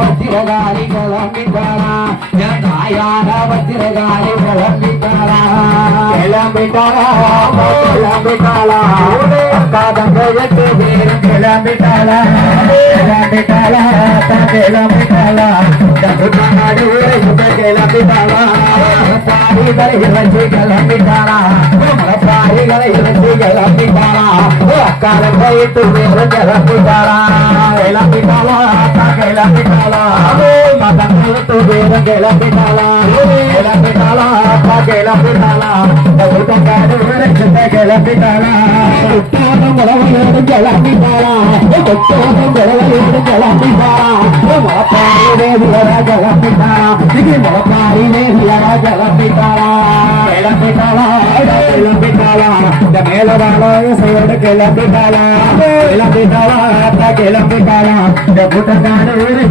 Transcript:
வத்திரகாரி கிளம்பிட்டாரா என் தாயார வத்திரகாரி கிளம்பிட்டாரா கிளம்பிட்டாரா கிளம்பிட்டாளா காதங்க எட்டு பேரும் கிளம்பிட்டாளா கிளம்பிட்டாளா கிளம்பிட்டாளா நாடு கிளம்பிட்டாளா சாரிகளை இறைச்சி கிளம்பிட்டாளா சாரிகளை இறைச்சி கிளம்பிட்டாரா அக்கால போயிட்டு வேறு கிளம்பிட்டாரா கிளம்பிட்டாளா அக்கா கிளம்பிட்டாளா மதம் போயிட்டு வேறு கிளம்பிட்டாளா கிளம்பிட்டாளா அக்கா கிளம்பிட்டாளா கிளம்பிட்டாளா கொட்டாரம் உழவையோடு கிளம்பிட்டாளா கொட்டாரம் உழவையோடு கிளம்பிட்டாளா முளப்பாரிலே விழா கிளம்பிட்டாளா இது முளப்பாரிலே இந்த மேலவாளாய சோடு கிளம்பிட்டாளா கிளம்பிட்டாளா கிளம்பிட்டாளா இந்த கூட்டத்தான